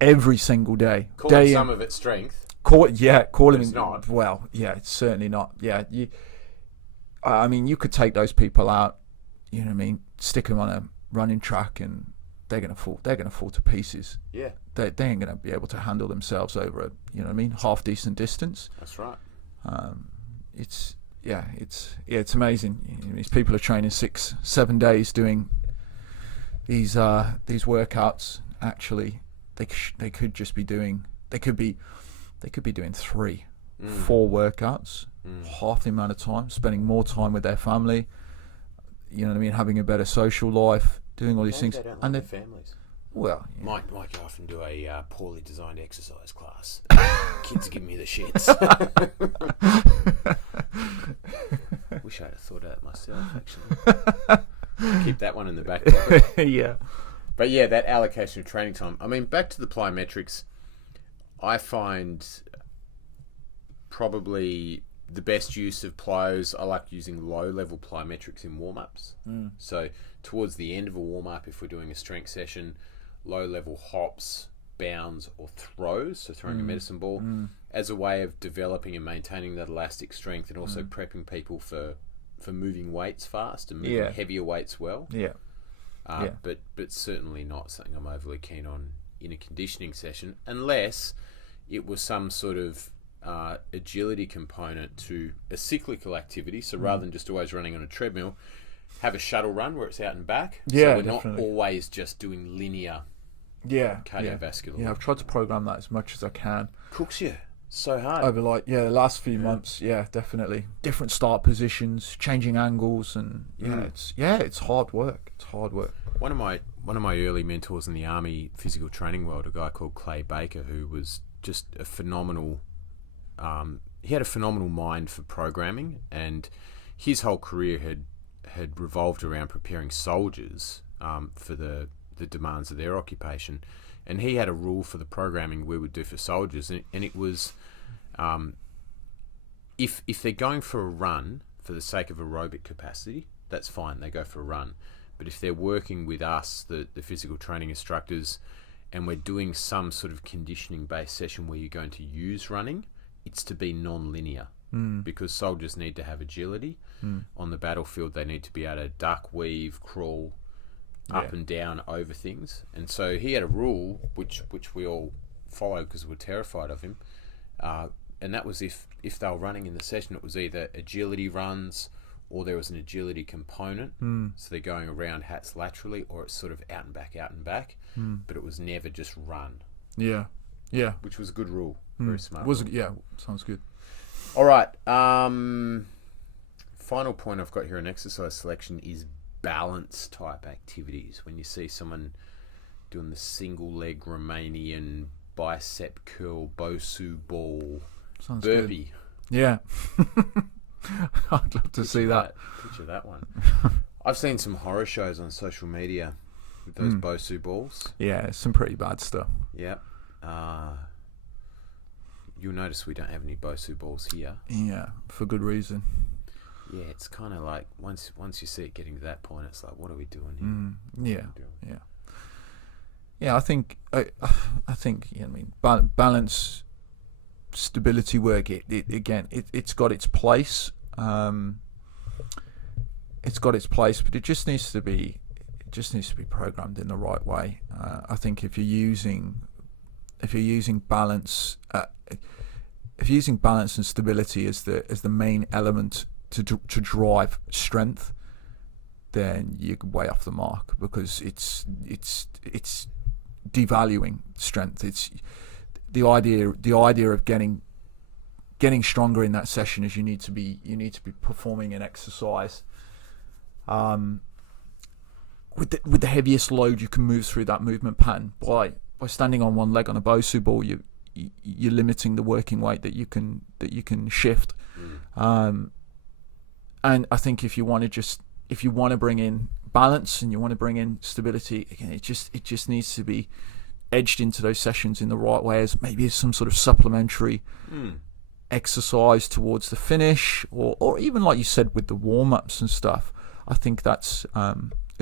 every single day. Calling some of it strength. Calling it's not. Well, yeah, it's certainly not. Yeah, I mean, you could take those people out. You know what I mean? Stick them on a running track, and they're gonna fall. They're gonna fall to pieces. Yeah, they ain't gonna be able to handle themselves over a half decent distance. That's right. It's amazing. These people are training 6-7 days doing these workouts. Actually, they could just be doing. They could be doing 3-4 workouts, half the amount of time, spending more time with their family. You know what I mean? Having a better social life, doing all these things. They don't like their families. Well, yeah. Mike often do a poorly designed exercise class. Kids give me the shits. Wish I'd have thought of that myself, actually. Keep that one in the back pocket. Yeah. But yeah, that allocation of training time. I mean, back to the plyometrics, I find probably the best use of plyos, I like using low-level plyometrics in warm-ups. So towards the end of a warm-up, if we're doing a strength session, low-level hops, bounds, or throws, so throwing a medicine ball, as a way of developing and maintaining that elastic strength, and also prepping people for moving weights fast and moving heavier weights well. But certainly not something I'm overly keen on in a conditioning session, unless it was some sort of agility component to a cyclical activity. So rather than just always running on a treadmill, have a shuttle run where it's out and back. Yeah, so we're not always just doing linear cardiovascular. Yeah, I've tried to program that as much as I can. Cooks you so hard. Over the last few months, definitely. Different start positions, changing angles, and it's hard work. It's hard work. One of my early mentors in the army physical training world, a guy called Clay Baker, who was just a phenomenal. He had a phenomenal mind for programming, and his whole career had revolved around preparing soldiers for the demands of their occupation. And he had a rule for the programming we would do for soldiers, and it was if they're going for a run for the sake of aerobic capacity, that's fine, they go for a run. But if they're working with us, the physical training instructors, and we're doing some sort of conditioning based session where you're going to use running, it's to be non-linear. Because soldiers need to have agility. On the battlefield, they need to be able to duck, weave, crawl up and down over things. And so he had a rule which we all followed because we were terrified of him. And that was if they were running in the session, it was either agility runs or there was an agility component. So they're going around hats laterally, or it's sort of out and back. But it was never just run. Yeah. Which was a good rule. Very smart. Was it? Yeah, sounds good. All right. Final point I've got here in exercise selection is balance type activities. When you see someone doing the single leg Romanian bicep curl, Bosu ball, Sounds burpee. Good. Yeah. I'd love to see that. Picture that one. I've seen some horror shows on social media with those Bosu balls. Yeah, some pretty bad stuff. Yeah. You'll notice we don't have any Bosu balls here. Yeah, for good reason. Yeah, it's kind of like once you see it getting to that point, it's like, what are we doing here? Yeah. I think you know, I mean, balance, stability work. It's got its place. It's got its place, but it just needs to be programmed in the right way. I think if you're using balance, if you're using balance and stability as the main element to drive strength, then you're way off the mark, because it's devaluing strength. It's the idea of getting stronger in that session is you need to be performing an exercise with the heaviest load you can move through that movement pattern. By standing on one leg on a Bosu ball, you're limiting the working weight that you can shift. And I think if you want to bring in balance and you want to bring in stability, again, it just needs to be edged into those sessions in the right way, as maybe some sort of supplementary exercise towards the finish, or even like you said with the warm-ups and stuff. I think that's a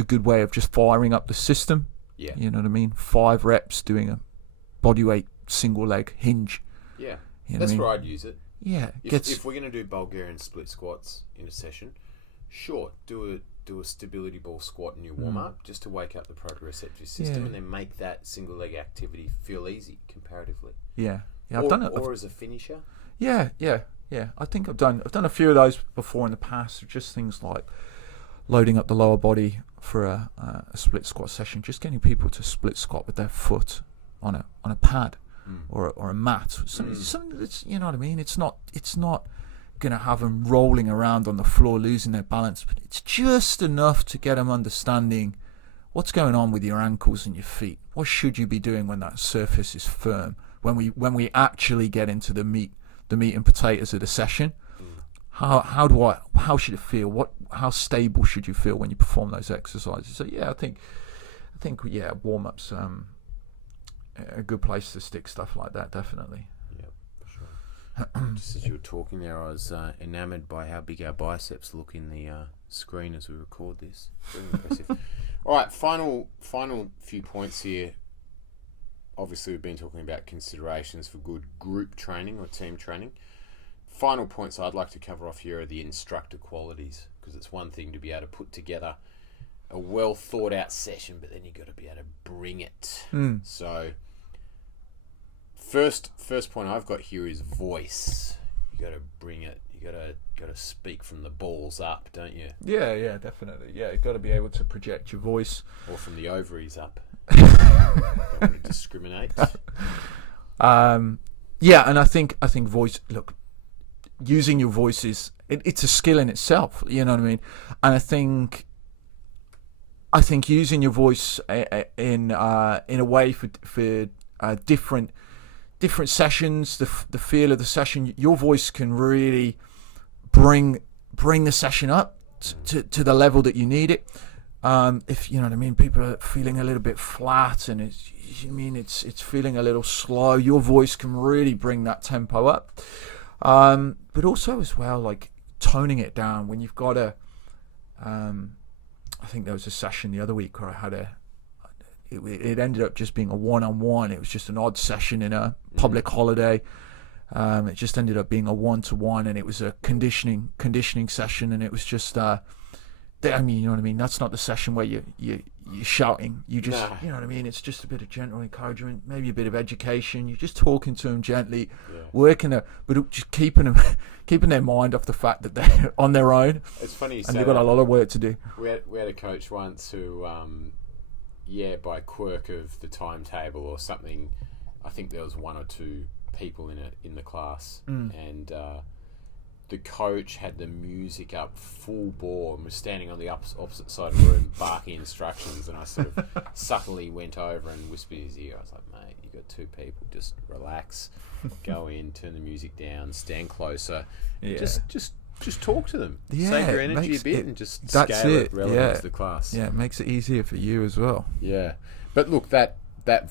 good way of just firing up the system. Yeah. You know what I mean? 5 reps doing a bodyweight single leg hinge. Yeah. You know That's what I mean? where I'd use it. Yeah. If we're going to do Bulgarian split squats in a session, sure, do a stability ball squat in your warm-up just to wake up the proprioceptive system, and then make that single leg activity feel easy comparatively. Yeah. I've done it. Or as a finisher. Yeah. I think I've done a few of those before in the past. Just things like loading up the lower body for a split squat session, just getting people to split squat with their foot on a pad or a mat. Something that's, you know what I mean. It's not gonna have them rolling around on the floor losing their balance, but it's just enough to get them understanding what's going on with your ankles and your feet. What should you be doing when that surface is firm? When we actually get into the meat and potatoes of the session, how should it feel? How stable should you feel when you perform those exercises? So yeah, I think warm-ups a good place to stick stuff like that, definitely. Yeah, for sure. Just as you were talking there, I was enamoured by how big our biceps look in the screen as we record this. Very impressive. All right, final few points here. Obviously, we've been talking about considerations for good group training or team training. Final points I'd like to cover off here are the instructor qualities, because it's one thing to be able to put together a well thought out session, but then you've got to be able to bring it. So first point I've got here is voice. You got to bring it. You got to speak from the balls up, don't you? Yeah, definitely. Yeah, you got to be able to project your voice, or from the ovaries up. Don't want to discriminate. Yeah, and I think voice. Look, using your voice it's a skill in itself. You know what I mean? And I think using your voice in a way for different sessions, the feel of the session, your voice can really bring the session up to the level that you need it. If you know what I mean, people are feeling a little bit flat and it's feeling a little slow, your voice can really bring that tempo up. But also as well, like toning it down when you've got I think there was a session the other week where I had it ended up just being a one-on-one. It was just an odd session in a public holiday. It just ended up being a one-to-one, and it was a conditioning session, and it was just I mean, you know what I mean? That's not the session where you're shouting. You just, you know what I mean? It's just a bit of gentle encouragement, maybe a bit of education. You're just talking to them gently, working it, but just keeping their mind off the fact that they're on their own. It's funny you say and they've got a lot of work to do. We had a coach once who, by quirk of the timetable or something, I think there was one or two people in the class, and the coach had the music up full bore and was standing on the opposite side of the room barking instructions, and I sort of subtly went over and whispered in his ear. I was like, mate, you got two people, just relax, go in, turn the music down, stand closer, just talk to them, save your energy a bit, and just scale it relevant to the class. Yeah, it makes it easier for you as well. Yeah, but look, that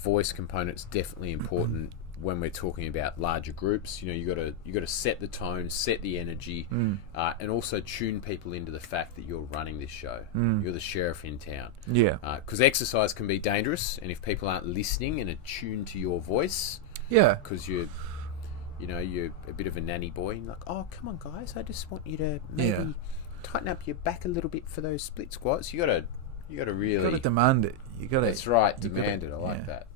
voice component's definitely important. When we're talking about larger groups, you got to set the tone, set the energy, and also tune people into the fact that you're running this show. You're the sheriff in town. Yeah. Because exercise can be dangerous, and if people aren't listening and attuned to your voice, because you're a bit of a nanny boy, and like, oh, come on, guys, I just want you to maybe tighten up your back a little bit for those split squats. You got to really demand it. That's right, demand it. I like that.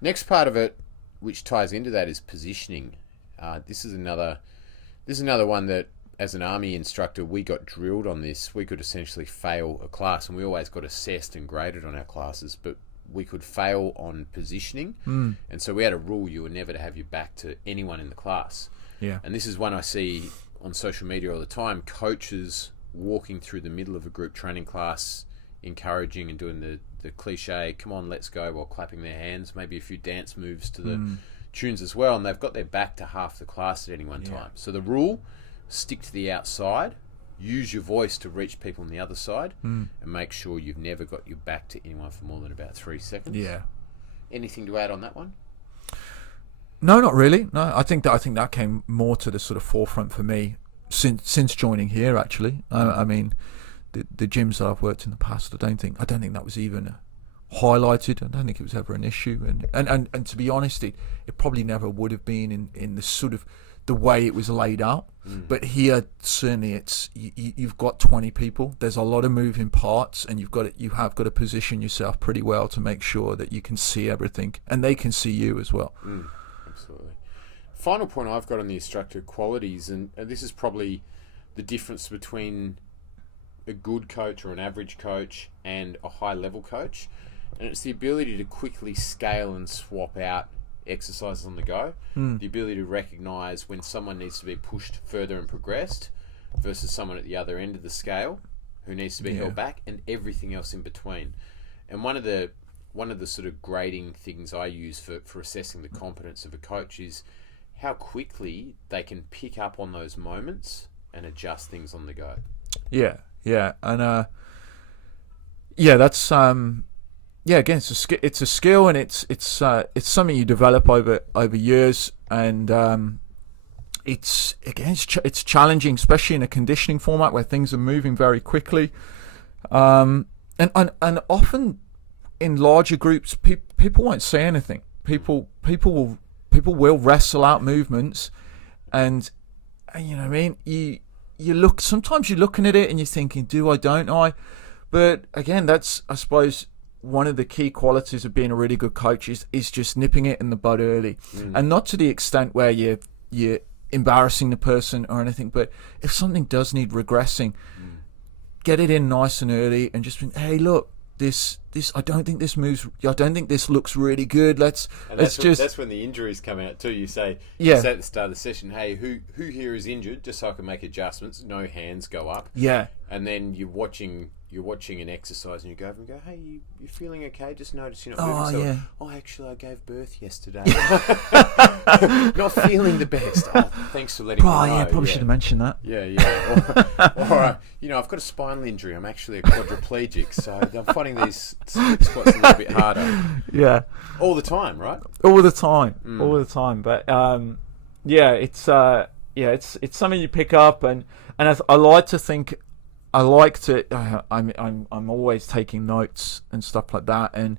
Next part of it, which ties into that, is positioning. This is another one that, as an army instructor, we got drilled on this. We could essentially fail a class, and we always got assessed and graded on our classes, but we could fail on positioning. And so we had a rule: you were never to have your back to anyone in the class. Yeah. And this is one I see on social media all the time: coaches walking through the middle of a group training class, encouraging and doing the cliche, come on, let's go, while clapping their hands, maybe a few dance moves to the tunes as well, and they've got their back to half the class at any one time. So the rule, stick to the outside, use your voice to reach people on the other side, and make sure you've never got your back to anyone for more than about 3 seconds. Yeah. Anything to add on that one? No, not really. No, I think that came more to the sort of forefront for me since joining here, actually. I mean, the gyms that I've worked in the past, I don't think that was even highlighted. I don't think it was ever an issue, and to be honest, it probably never would have been in the sort of the way it was laid out. But here, certainly, you've got 20 people. There's a lot of moving parts, and you have got to position yourself pretty well to make sure that you can see everything, and they can see you as well. Absolutely. Final point I've got on the instructor qualities, and this is probably the difference between a good coach or an average coach and a high-level coach, and it's the ability to quickly scale and swap out exercises on the go, the ability to recognise when someone needs to be pushed further and progressed versus someone at the other end of the scale who needs to be held back, and everything else in between. And one of the sort of grading things I use for assessing the competence of a coach is how quickly they can pick up on those moments and adjust things on the go. Yeah, and that's again, it's a skill, and it's something you develop over years, and it's challenging, especially in a conditioning format where things are moving very quickly, and often in larger groups, people won't say anything. People will wrestle out movements, and you know what I mean. Sometimes you're looking at it and you're thinking, do I, don't I? But again, that's, I suppose, one of the key qualities of being a really good coach is just nipping it in the bud early, and not to the extent where you're embarrassing the person or anything. But if something does need regressing, get it in nice and early, and just think, hey, look, this I don't think this moves. I don't think this looks really good. That's when the injuries come out too. You say at the start of the session, hey, who here is injured, just so I can make adjustments. No hands go up. Yeah. And then you're watching an exercise, and you go over and go, hey, you feeling okay? Just notice you're not moving. Oh, actually, I gave birth yesterday. Not feeling the best. Oh, thanks for letting me know. Yeah, probably should have mentioned that. Yeah. Or I've got a spinal injury. I'm actually a quadriplegic, so I'm finding these split squats a little bit harder. Yeah. All the time, right? All the time. But it's something you pick up, and as I like to think. I'm always taking notes and stuff like that, and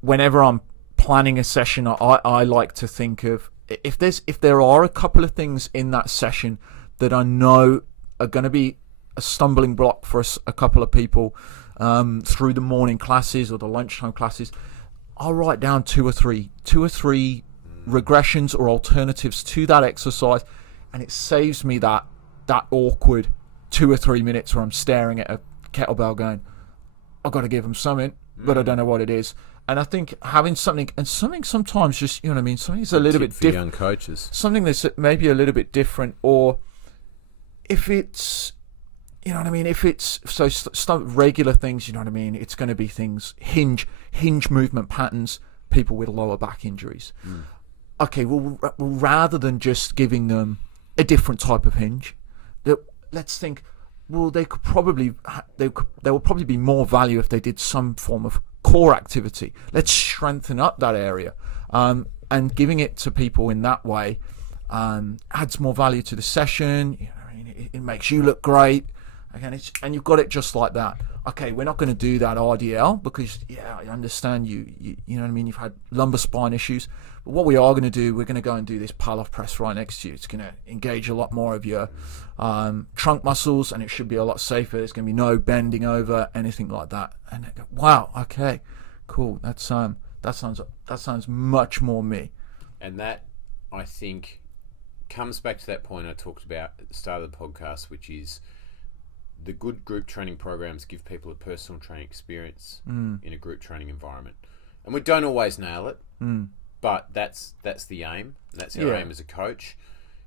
whenever I'm planning a session, I like to think of if there are a couple of things in that session that I know are going to be a stumbling block for a couple of people through the morning classes or the lunchtime classes, I'll write down two or three regressions or alternatives to that exercise, and it saves me that awkward 2 or 3 minutes where I'm staring at a kettlebell going, I've got to give them something, but I don't know what it is. And I think having something sometimes just, you know what I mean, something's a little bit different. Young coaches. Something that's maybe a little bit different, or if it's, you know what I mean, if it's regular things, you know what I mean, it's going to be things, hinge movement patterns, people with lower back injuries. Okay, well, rather than just giving them a different type of hinge, let's think, well, there will probably be more value if they did some form of core activity. Let's strengthen up that area, and giving it to people in that way adds more value to the session. You know what I mean? It makes you look great. Again, and you've got it just like that. Okay, we're not going to do that RDL because, I understand you know what I mean, you've had lumbar spine issues. But what we are going to do, we're going to go and do this Pallof press right next to you. It's going to engage a lot more of your trunk muscles, and it should be a lot safer. There's going to be no bending over, anything like that. And I go, wow, okay, cool. That sounds much more me. And that, I think, comes back to that point I talked about at the start of the podcast, which is the good group training programs give people a personal training experience in a group training environment. And we don't always nail it, but that's the aim. That's our aim as a coach,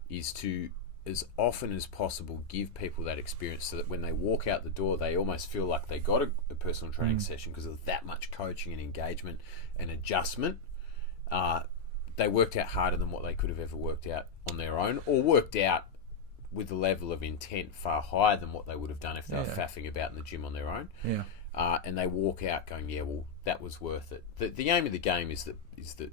is to, as often as possible, give people that experience so that when they walk out the door, they almost feel like they got a personal training session because of that much coaching and engagement and adjustment. They worked out harder than what they could have ever worked out on their own, or worked out with a level of intent far higher than what they would have done if they were faffing about in the gym on their own. And they walk out going, well, that was worth it. The aim of the game is that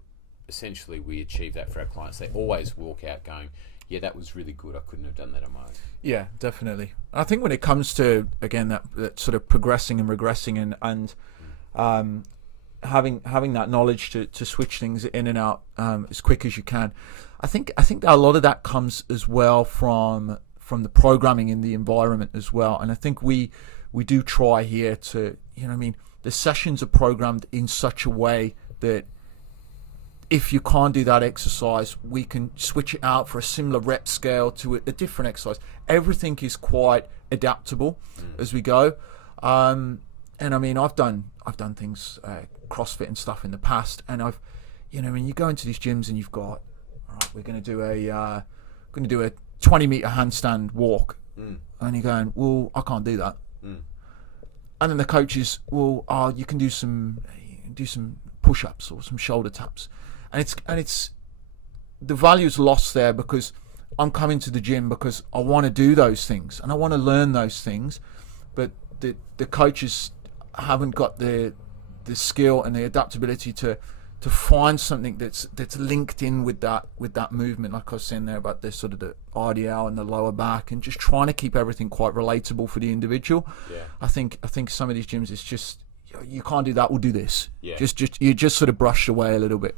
essentially we achieve that for our clients. They always walk out going, that was really good. I couldn't have done that on my own. Yeah, definitely. I think when it comes to, again, that sort of progressing and regressing and having that knowledge to switch things in and out as quick as you can, I think a lot of that comes as well from the programming in the environment as well. And I think we do try here to, you know what I mean, the sessions are programmed in such a way that if you can't do that exercise, we can switch it out for a similar rep scale to a different exercise. Everything is quite adaptable as we go. And I mean, I've done things, CrossFit and stuff in the past, and you go into these gyms and you've got, all right, we're going to do a 20-meter handstand walk, and you're going, well, I can't do that. And then the coach is, well, you can do some push-ups or some shoulder taps, and it's the value's lost there because I'm coming to the gym because I want to do those things and I want to learn those things, but the coaches haven't got the skill and the adaptability to find something that's linked in with that movement, like I was saying there about the sort of the RDL and the lower back, and just trying to keep everything quite relatable for the individual. I think some of these gyms, it's just, you can't do that, we'll do this. Just you just sort of brushed away a little bit.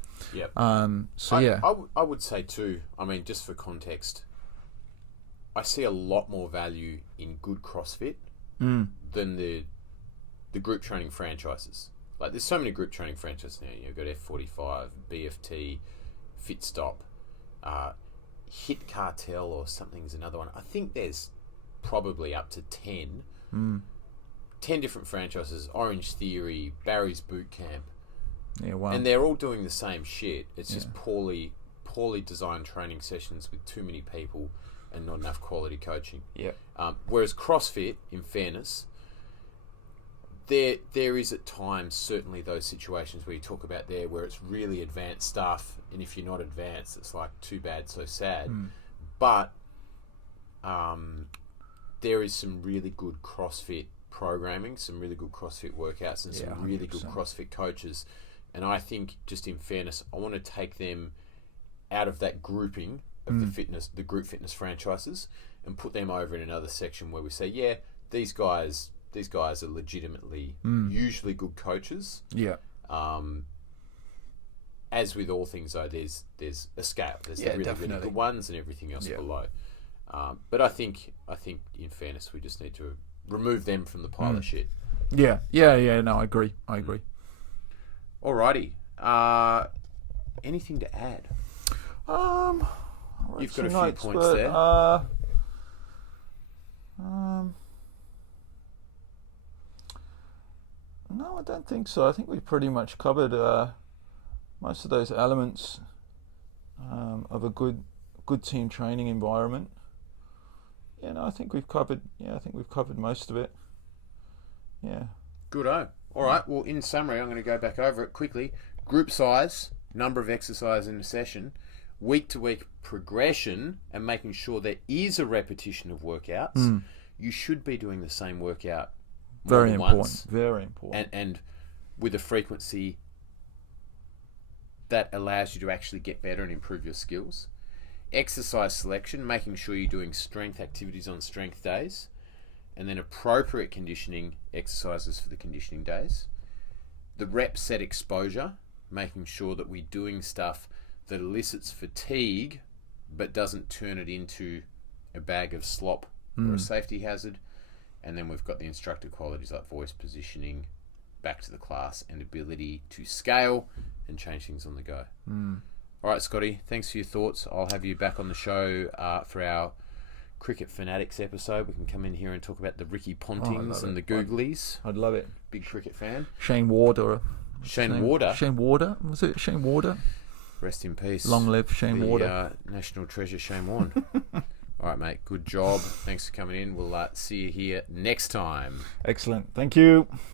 I would say too, I mean, just for context, I see a lot more value in good CrossFit than the group training franchises. Like, there's so many group training franchises now. You've got F45, BFT, Fit Stop, Hit Cartel or something's another one. I think there's probably up to 10 different franchises. Orange Theory, Barry's Boot Camp. Yeah, wow. And they're all doing the same shit. It's just poorly designed training sessions with too many people and not enough quality coaching. Whereas CrossFit, in fairness, there is at times certainly those situations where you talk about there where it's really advanced stuff, and if you're not advanced, it's like too bad, so sad. But there is some really good CrossFit programming, some really good CrossFit workouts, and some really 100%. Good CrossFit coaches. And I think, just in fairness, I want to take them out of that grouping of the group fitness franchises and put them over in another section where we say, these guys are legitimately usually good coaches. as with all things, though, there's a scale. There's the really, really good ones and everything else below. But I think in fairness, we just need to remove them from the pile of shit. Yeah. No, I agree. Alrighty. Anything to add? You've got a few points there. No, I don't think so. I think we've pretty much covered most of those elements of a good team training environment. Yeah, no, I think we've covered. Yeah, I think we've covered most of it. Yeah. Good-o. All right. Well, in summary, I'm going to go back over it quickly. Group size, number of exercises in a session, week-to-week progression, and making sure there is a repetition of workouts. You should be doing the same workout more than once. Very important. And with a frequency that allows you to actually get better and improve your skills. Exercise selection, making sure you're doing strength activities on strength days, and then appropriate conditioning exercises for the conditioning days. The rep set exposure, making sure that we're doing stuff that elicits fatigue but doesn't turn it into a bag of slop or a safety hazard. And then we've got the instructor qualities like voice positioning, back to the class, and ability to scale and change things on the go. All right, Scotty, thanks for your thoughts. I'll have you back on the show for our Cricket Fanatics episode. We can come in here and talk about the Ricky Pontings and the Googlies. I'd love it. Big cricket fan. Shane Warder. Shane Warder? Shane Warder? Was it Shane Warder? Rest in peace. Long live Shane Warder. National treasure Shane Warne. All right, mate. Good job. Thanks for coming in. We'll see you here next time. Excellent. Thank you.